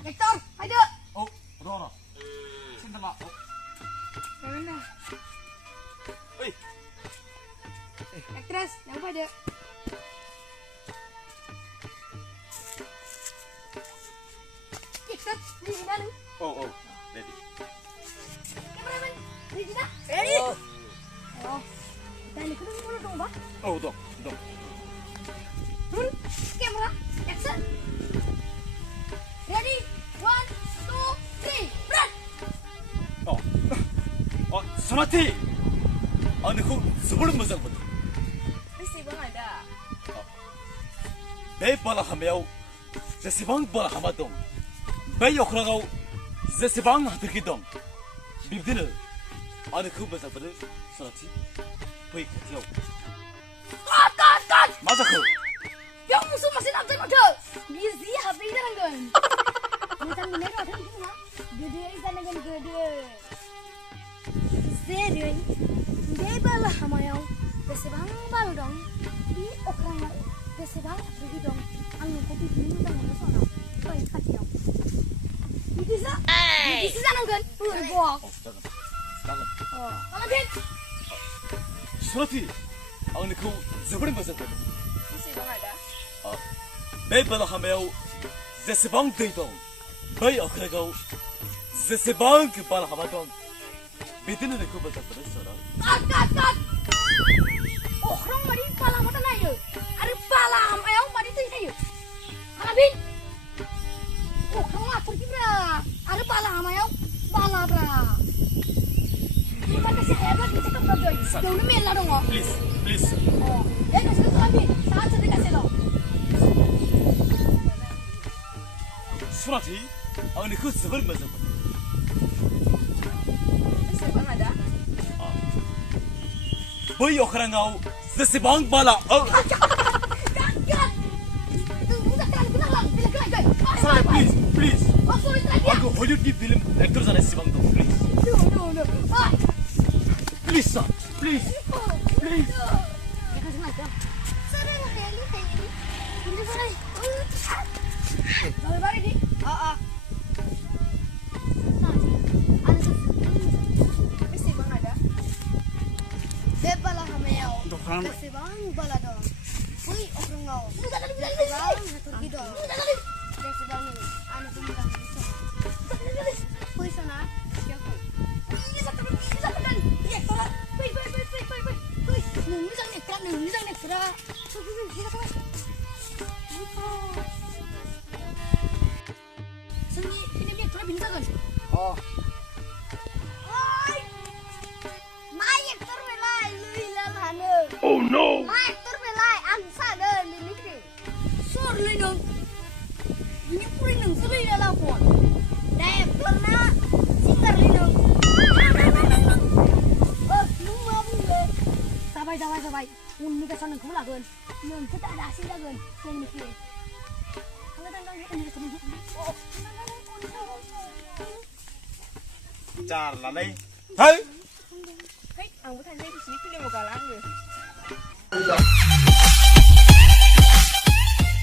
Hector, ayo. Oh, Roro. Sintama. Mana? Oi. Actress, yang apa ada? Hector, di sini nih. Oh, ready. Kameramen, di sini. Ready? Oh. Dan itu dulu dong, Pak. Oh, dong. Roll camera, action. Ready? 1, 2, 3, run. Oh, Sonati. Aku sebelum masuk betul. Mesti bang ada. Bala hamil, sesibang bala hamadong. Okragau, sesibang hadirkidong. Bibdil, aku masuk betul, Sonati. Baik, kau. Cut. Masuk. Yang musuh masih nak ada. Busy HP ini kan. Macam ni ada apa ni lah? Gede ikan dengan gede. Serius. Dia balah hamayau. Desibang bal dong. Di orang desibang pergi dong. Anu kopi ini tak mana sana. Baik hati dong. Ini sana kan? Gua. Jangan. Oh, kalau dia. Sonati, aku sebelum masuk betul. Mesti bang ada. Bala hamil, sesibang deitong. Okragau, sesibang bala hamadong. Bidin aku masuk betul, Sonati. Cut. Orang mari pala mata naik. Ada pala ayam mari tu naik. Alabin. Orang atur kita. Ada pala ayam, pala bra. Kita kasih hebat kita tak berdoi. Dulu melah dong. Please. Oh, kasih tu Alabin. Saat saya kasih lo. Sonati, aku sebelum masuk betul. Mesti bang ada. Okragau, sesibang bala. Cut. Mudah kan kenal. Bila guys. Sonati, please. Oh, sorry tadi. Aku Hollywood film actor sana sesibang dong, please. No. Ah. Please, sir. Please. Dia kasih macam. Sana teli. Ini sana. Bari di. Mesti bang ada. Bebala hameo. Dokram. Desibang bala dong. Ui, orang ngau. Desibang hatur gido. Desibang ni. Anu tumbukan bisa. Ui sana. Siapa? Ini satu kali. Ya, tolak. Ui. Nunggu sang nekra. Sungi ini dia kerap bisa kan? Oh. Oi! Mayak terbelai, luilan hane. Oh no. Mayak terbelai, angsa deh, ini kiri. Sor linung. Ini puri nung, suri dalam pun. Daya pernah singar linung. Oh, nung mabu deh. Sabai. Uni kesan nung kula kan. Nung kita ada asin dah kan. Yang ini kiri. Kalau tanggal ini kesan nung. Oh, Jar lalai. Hai. Hey, ang bukan saya di sini tu dia mau kalah ni.